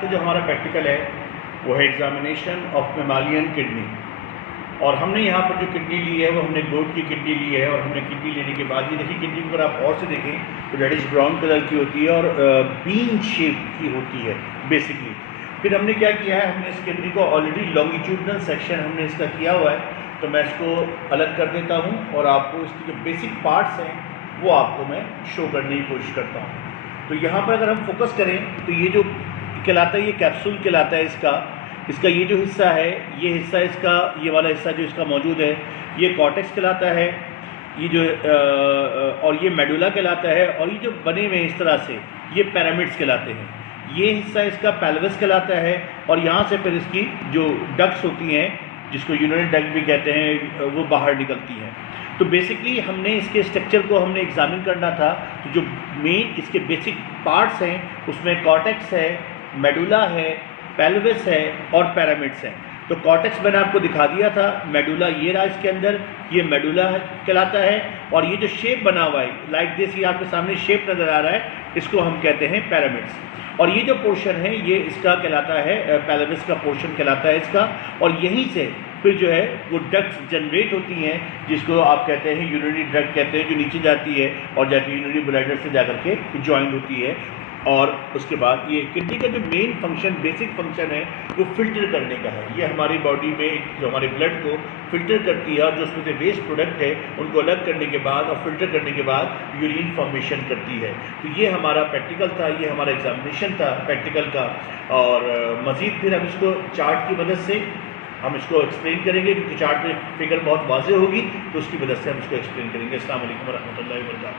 का जो हमारा प्रैक्टिकल है वो है एग्जामिनेशन ऑफ मेमालियन किडनी। और हमने यहाँ पर जो किडनी ली है वो हमने गोट की किडनी ली है। और हमने किडनी लेने के बाद ये देखिए, किडनी को अगर आप और से देखें तो रेडिश ब्राउन कलर की होती है और बीन शेप की होती है बेसिकली। फिर हमने क्या किया है, हमने इस किडनी को ऑलरेडी लॉन्गिट्यूडनल सेक्शन हमने इसका किया हुआ है, तो मैं इसको अलग कर देता हूँ और आपको इसके जो बेसिक पार्ट्स हैं वो आपको मैं शो करने की कोशिश करता हूँ। तो यहाँ पर अगर हम फोकस करें तो ये जो कहलाता है, ये कैप्सूल कहलाता है इसका ये जो हिस्सा है, ये हिस्सा इसका, ये वाला हिस्सा जो इसका मौजूद है, ये कॉर्टेक्स कहलाता है, ये जो और ये मेडुला कहलाता है। और ये जो बने हुए इस तरह से ये पिरामिड्स कहलाते हैं। ये हिस्सा इसका पेल्विस कहलाता है। और यहाँ से फिर इसकी जो डक्ट्स होती हैं, जिसको यूरिनरी डक्ट भी कहते हैं, वो बाहर निकलती हैं। तो बेसिकली हमने इसके स्ट्रक्चर को हमने एग्जामिन करना था। तो जो मेन इसके बेसिक पार्ट्स हैं उसमें कॉर्टेक्स है, मेडुला है, पेल्विस है और पिरामिड्स हैं। तो कॉर्टेक्स मैंने आपको दिखा दिया था, मेडुला ये रहा इसके अंदर, ये मेडुला कहलाता है। और ये जो शेप बना हुआ है लाइक दिस, ये आपके सामने शेप नज़र आ रहा है, इसको हम कहते हैं पिरामिड्स। और ये जो पोर्शन है ये इसका कहलाता है, पेल्विस का पोर्शन कहलाता है इसका। और यहीं से फिर जो है वो डक्ट्स जनरेट होती हैं, जिसको आप कहते हैं यूरिनरी डक्ट कहते हैं, जो नीचे जाती है और जाके यूरिनरी ब्लैडर से जाकर के ज्वाइन होती है। और उसके बाद ये किडनी का जो मेन फंक्शन, बेसिक फंक्शन है, वो फिल्टर करने का है। ये हमारी बॉडी में जो हमारे ब्लड को फिल्टर करती है और जो उसमें से वेस्ट प्रोडक्ट है उनको अलग करने के बाद और फिल्टर करने के बाद यूरिन फॉर्मेशन करती है। तो ये हमारा प्रैक्टिकल था, ये हमारा एग्जामिनेशन था प्रैक्टिकल का। और मज़ीद फिर हम इसको चार्ट की मदद से हम इसको एक्सप्लेन करेंगे, क्योंकि चार्ट में फिगर बहुत वाज़ेह होगी, तो उसकी मदद से हम इसको एक्सप्लेन करेंगे। अस्सलाम वालेकुम वरहमतुल्लाहि वबरकातुहू।